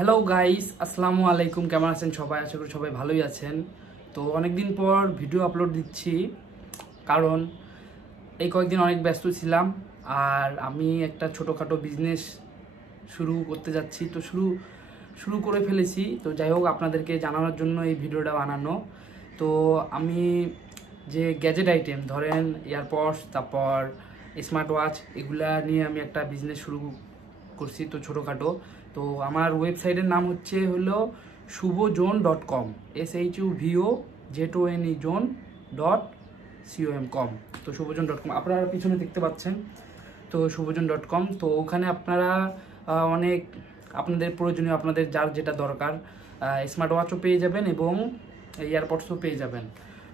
Hello guys, আসসালামু আলাইকুম। কেমন আছেন সবাই? আশা করি সবাই ভালোই আছেন। তো অনেকদিন পর ভিডিও আপলোড দিচ্ছি, কারণ এই কয়েকদিন অনেক ব্যস্ত ছিলাম। আর আমি একটা ছোটোখাটো বিজনেস শুরু করতে যাচ্ছি, তো শুরু করে ফেলেছি। তো যাই হোক, আপনাদেরকে জানানোর জন্য এই ভিডিওটা বানানো। তো আমি যে গ্যাজেট আইটেম, ধরেন এয়ারপডস, তারপর স্মার্ট ওয়াচ, এগুলা নিয়ে আমি একটা বিজনেস শুরু করছি, তো ছোটোখাটো। তো আমার ওয়েবসাইটের নাম হলো shubhojon.com, shubhojon.com। তো shubhojon.com আপনারা পিছনে দেখতে পাচ্ছেন। তো shubhojon.com, তো ওখানে আপনারা অনেক আপনাদের প্রয়োজনীয়, আপনাদের যার যেটা দরকার, স্মার্ট ওয়াচও পেয়ে যাবেন এবং এয়ারপডসও পেয়ে যাবেন।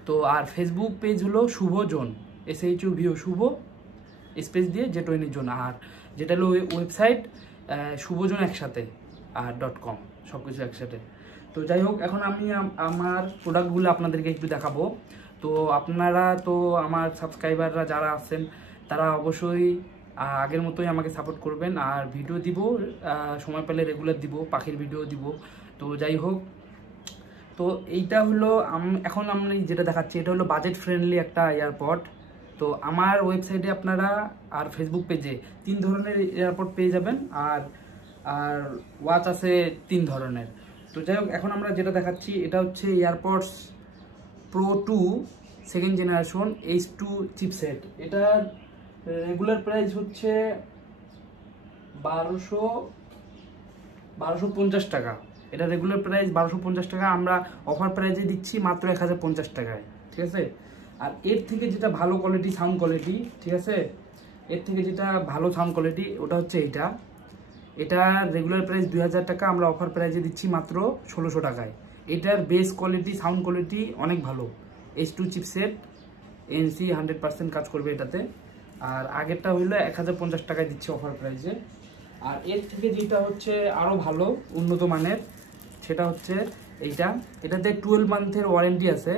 তো আর ফেসবুক পেজ হলো শুভজন, শুভ স্পেস দিয়ে জেটোয়েনিজন, আর যেটা হলো ওয়েবসাইট শুভজন একসাথে আর .com, সব কিছু একসাথে। তো যাই হোক, এখন আমি আমার প্রোডাক্টগুলো আপনাদেরকে একটু দেখাবো। তো আপনারা তো আমার সাবস্ক্রাইবাররা যারা আছেন, তারা অবশ্যই আগের মতোই আমাকে সাপোর্ট করবেন। আর ভিডিও দিব, সময় পেলে রেগুলার দিব, পাখির ভিডিও দিব। তো যাই হোক, তো এইটা হলো এখন আমি যেটা দেখাচ্ছি, এটা হলো বাজেট ফ্রেন্ডলি একটা এয়ারপড। তো আমার ওয়েবসাইটে আপনারা আর ফেসবুক পেজে 3 ধরনের এয়ারপড পেয়ে যাবেন, আর আর ওয়াচ আছে 3 ধরনের। তো যাই হোক, এখন আমরা যেটা দেখাচ্ছি, এটা হচ্ছে AirPods pro 2 second generation H2 chipset. এটার রেগুলার প্রাইস হচ্ছে 1250 টাকা। এটা রেগুলার প্রাইস 1250 টাকা, আমরা অফার প্রাইসে দিচ্ছি মাত্র 1050 টাকায়, ঠিক আছে। আর এর থেকে যেটা ভালো কোয়ালিটি, সাউন্ড কোয়ালিটি, ঠিক আছে, এর থেকে যেটা ভালো সাউন্ড কোয়ালিটি, ওটা হচ্ছে এটার রেগুলার প্রাইস 2000 টাকা, আমরা অফার প্রাইসে দিচ্ছি মাত্র 1600 টাকায়। এটার বেস কোয়ালিটি, সাউন্ড কোয়ালিটি অনেক ভালো। H2 চিপসেট, ANC 100% কাজ করবে এটাতে। আর আগেরটা হইলো 1050 টাকায় দিচ্ছে অফার প্রাইসে। আর এর থেকে যেটা হচ্ছে আরও ভালো, উন্নত মানের, সেটা হচ্ছে এটাতে 12 মান্থের ওয়ারেন্টি আছে।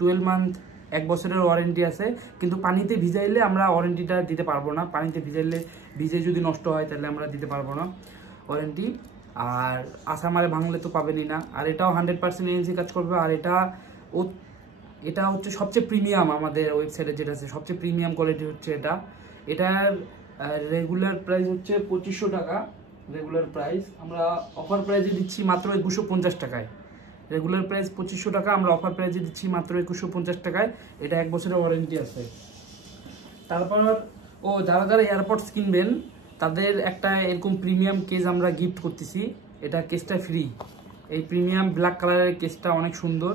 12 মান্থ, 1 বছরের ওয়ারেন্টি আছে। কিন্তু পানিতে ভিজাইলে আমরা ওয়ারেন্টিটা দিতে পারবো না। পানিতে ভিজে যদি নষ্ট হয়, তাহলে আমরা দিতে পারবো না ওয়ারেন্টি। আর আসামারে ভাঙলে তো পাবেনই না। আর এটাও 100% ANC কাজ করবে। আর এটা হচ্ছে সবচেয়ে প্রিমিয়াম, আমাদের ওয়েবসাইটে যেটা আছে সবচেয়ে প্রিমিয়াম কোয়ালিটি হচ্ছে এটার রেগুলার প্রাইস হচ্ছে 2500 টাকা। রেগুলার প্রাইস আমরা অফার প্রাইসে দিচ্ছি মাত্র 2150 টাকায়। রেগুলার প্রাইস 2500 টাকা, আমরা অফার প্রাইসে দিচ্ছি মাত্র 2150 টাকায়। এটা 1 বছরের ওয়ারেন্টি আছে। তারপর যারা এয়ারপডস কিনবেন, তাদের একটা এরকম প্রিমিয়াম কেস আমরা গিফট করতেছি। এটা কেসটা ফ্রি। এই প্রিমিয়াম ব্ল্যাক কালারের কেসটা অনেক সুন্দর,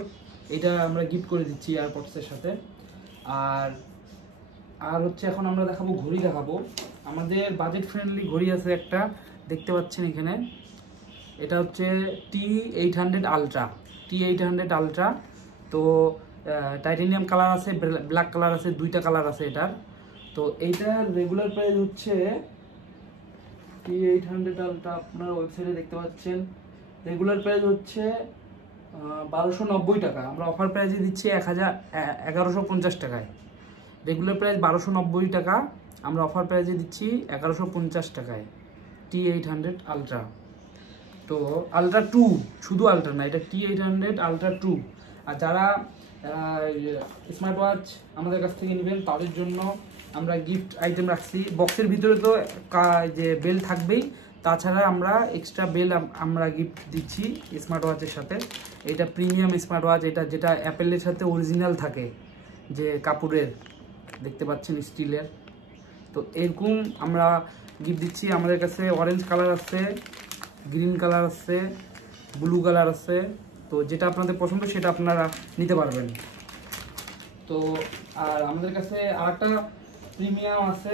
এটা আমরা গিফট করে দিচ্ছি এয়ারপডসের সাথে। আর হচ্ছে এখন আমরা ঘড়ি দেখাবো। আমাদের বাজেট ফ্রেন্ডলি ঘড়ি আছে একটা, দেখতে পাচ্ছেন এখানে। এটা হচ্ছে T800 আলট্রা। তো টাইটেনিয়াম কালার আছে, ব্ল্যাক কালার আছে, 2টা কালার আছে এটার। তো এইটার রেগুলার প্রাইস হচ্ছে T800 আলট্রা, আপনার ওয়েবসাইটে দেখতে পাচ্ছেন। রেগুলার প্রাইস হচ্ছে 1290 টাকা, আমরা অফার প্রাইসে দিচ্ছি 1150 টাকায়। রেগুলার প্রাইস 1290 টাকা, আমরা অফার প্রাইসে দিচ্ছি 1150 টাকায় T800 আলট্রা। তো আলট্রা 2, শুধু আলট্রা না, এটা T800 আলট্রা 2। আর যারা স্মার্ট ওয়াচ আমাদের কাছ থেকে নেবেন, তাদের জন্য আমরা গিফট আইটেম রাখছি। বক্সের ভিতরে তো যে বেল থাকবেই, তাছাড়া আমরা এক্সট্রা বেল আমরা গিফট দিচ্ছি স্মার্ট ওয়াচের সাথে। এটা প্রিমিয়াম স্মার্ট ওয়াচ, যেটা অ্যাপেলের সাথে অরিজিনাল থাকে, যে কাপড়ের, দেখতে পাচ্ছেন, স্টিলের। তো এরকম আমরা গিফট দিচ্ছি। আমাদের কাছে অরেঞ্জ কালার আছে, গ্রিন কালার আছে, ব্লু কালার আছে। তো যেটা আপনাদের পছন্দ সেটা আপনারা নিতে পারবেন। তো আর আমাদের কাছে আরেকটা প্রিমিয়াম আছে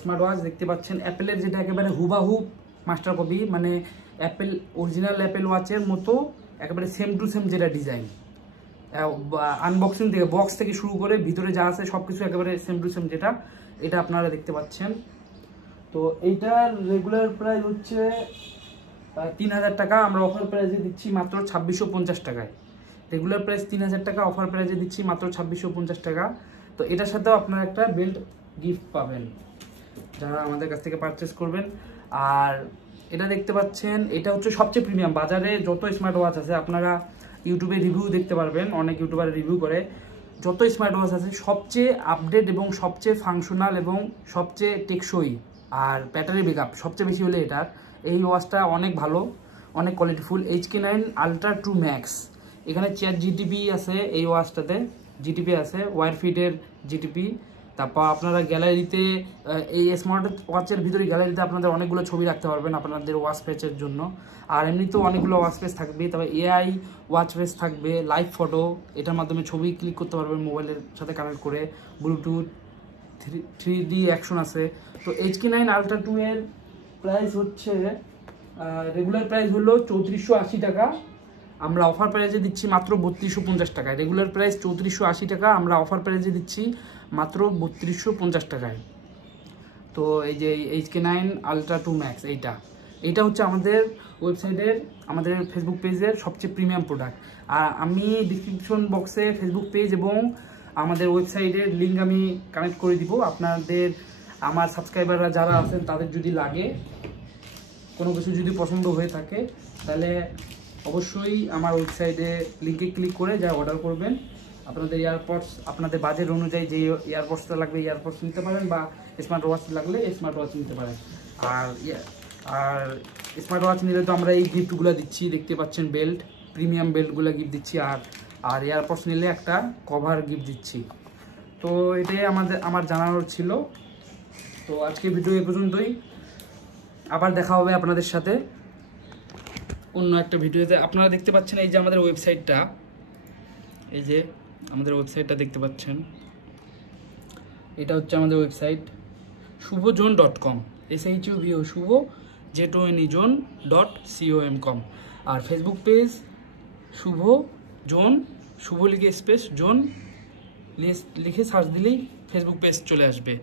স্মার্ট ওয়াচ, দেখতে পাচ্ছেন অ্যাপেলের, যেটা একেবারে হুবাহুব মাস্টার কপি, মানে অরিজিনাল অ্যাপেল ওয়াচের মতো একেবারে সেম টু সেম যেটা ডিজাইন। আনবক্সিং থেকে, বক্স থেকে শুরু করে ভিতরে যা আছে সব কিছু একেবারে সেম টু সেম, এটা আপনারা দেখতে পাচ্ছেন। তো এইটার রেগুলার প্রাইস হচ্ছে 3000 টাকা, আমরা অফার প্রাইসে দিচ্ছি মাত্র 2650 টাকায়। রেগুলার প্রাইস 3000 টাকা, অফার প্রাইসে দিচ্ছি মাত্র 2650 টাকা। তো এটার সাথেও আপনারা একটা বেল্ট গিফট পাবেন যারা আমাদের কাছ থেকে পারচেস করবেন। আর এটা দেখতে পাচ্ছেন, এটা হচ্ছে সবচেয়ে প্রিমিয়াম। বাজারে যত স্মার্ট ওয়াচ আছে আপনারা ইউটিউবে রিভিউ দেখতে পারবেন, অনেক ইউটিউবার রিভিউ করে। যত স্মার্ট ওয়াচ আছে সবচেয়ে আপডেট এবং সবচেয়ে ফাংশনাল এবং সবচেয়ে টেকসই আর ব্যাটারি ব্যাকআপ সবচেয়ে বেশি হলে এটার। এই ওয়াচটা অনেক ভালো, অনেক কোয়ালিটিফুল। HK9 Ultra 2 Max, এখানে চ্যাট জিটিপি আছে এই ওয়াচটাতে, জিটিপি আছে ওয়্যারফিটের জিটিপি। তারপর আপনারা গ্যালারিতে এই স্মার্ট ওয়াচের ভিতরে গ্যালারিতে আপনাদের অনেকগুলো ছবি রাখতে পারবেন আপনাদের ওয়াচ পেজের জন্য। আর এমনিতেও অনেকগুলো ওয়াচ পেজ থাকবে, তবে AI ওয়াচ পেজ থাকবে, লাইভ ফটো, এটার মাধ্যমে ছবি ক্লিক করতে পারবেন মোবাইলের সাথে কানেক্ট করে। ব্লুটুথ 3D অ্যাকশন আছে। তো HK9 Ultra 2 এর প্রাইস হচ্ছে, রেগুলার প্রাইস হলো 3480 টাকা, আমরা অফার প্রাইসে দিচ্ছি মাত্র 3250 টাকায়। রেগুলার প্রাইস 3480 টাকা, আমরা অফার প্রাইসে দিচ্ছি মাত্র 3250 টাকায়। তো এই যে HK9 Ultra 2 Max এইটা হচ্ছে আমাদের ওয়েবসাইটের, আমাদের ফেসবুক পেজের সবচেয়ে প্রিমিয়াম প্রোডাক্ট। আর আমি ডিসক্রিপশন বক্সে ফেসবুক পেজ এবং আমাদের ওয়েবসাইটের লিঙ্ক আমি কানেক্ট করে দিব। আপনাদের, আমার সাবস্ক্রাইবাররা যারা আছেন তাদের যদি লাগে, কোনো কিছু যদি পছন্দ হয়ে থাকে, তাহলে অবশ্যই আমার ওয়েবসাইটে লিঙ্কে ক্লিক করে যা অর্ডার করবেন। আপনাদের ইয়ারপডস, আপনাদের বাজেট অনুযায়ী যে ইয়ারপডসটা লাগবে ইয়ারপডস নিতে পারেন, বা স্মার্ট ওয়াচ লাগলে স্মার্ট ওয়াচ নিতে পারেন। আর স্মার্ট ওয়াচ নিলে তো আমরা এই গিফটগুলো দিচ্ছি, দেখতে পাচ্ছেন বেল্ট, প্রিমিয়াম বেল্টগুলো গিফট দিচ্ছি। আর ইয়ারপডস নিলে একটা কভার গিফট দিচ্ছি। তো এটাই আমার জানানোর ছিল। তো আজকে ভিডিও এ পর্যন্তই, আবার দেখা হবে আপনাদের সাথে অন্য একটা ভিডিওতে। আপনারা দেখতে পাচ্ছেন এই যে আমাদের ওয়েবসাইটটা, এই যে আমাদের ওয়েবসাইটটা দেখতে পাচ্ছেন, এটা হচ্ছে আমাদের ওয়েবসাইট shubhozone.com, SHUBHO শুভ zone.com। আর ফেসবুক পেজ শুভ জোন, শুভ লিখে স্পেস জোন লিখে সার্চ দিলেই ফেসবুক পেজ চলে আসবে।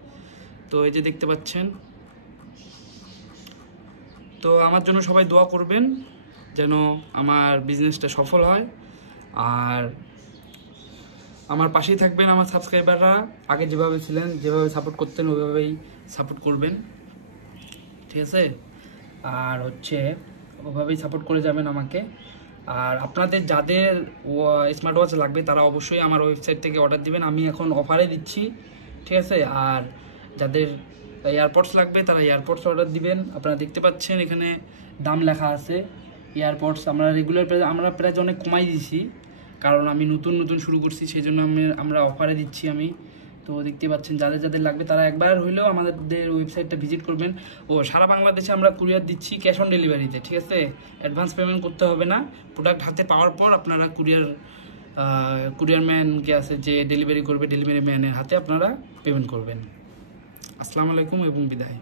তো এই যে দেখতে পাচ্ছেন। তো আমার জন্য সবাই দোয়া করবেন যেন আমার বিজনেসটা সফল হয়, আর আমার পাশেই থাকবেন। আমার সাবস্ক্রাইবাররা আগে যেভাবে ছিলেন, যেভাবে সাপোর্ট করতেন ওইভাবেই সাপোর্ট করবেন, ঠিক আছে? আর হচ্ছে ওভাবেই সাপোর্ট করে যাবেন আমাকে। আর আপনাদের যাদের স্মার্ট ওয়াচ লাগবে তারা অবশ্যই আমার ওয়েবসাইট থেকে অর্ডার দিবেন, আমি এখন অফারে দিচ্ছি, ঠিক আছে? আর যাদের এয়ারপডস লাগবে তারা এয়ারপডস অর্ডার দিবেন। আপনারা দেখতে পাচ্ছেন এখানে দাম লেখা আছে এয়ারপডস। আমরা রেগুলার প্রাইস, আমরা প্রাইস অনেক কমাই দিছি, কারণ আমি নতুন শুরু করছি, সেই জন্য আমরা অফারে দিচ্ছি আমি। তো দেখতে পাচ্ছেন যাদের লাগবে তারা একবার হইলেও আমাদের ওয়েবসাইটটা ভিজিট করবেন। ও সারা বাংলাদেশে আমরা কুরিয়ার দিচ্ছি ক্যাশ অন ডেলিভারিতে, ঠিক আছে? অ্যাডভান্স পেমেন্ট করতে হবে না। প্রোডাক্ট হাতে পাওয়ার পর আপনারা কুরিয়ার ম্যানকে আছে যে ডেলিভারি করবে, ডেলিভারি ম্যানের হাতে আপনারা পেমেন্ট করবেন। আসসালামু আলাইকুম এবং বিদায়।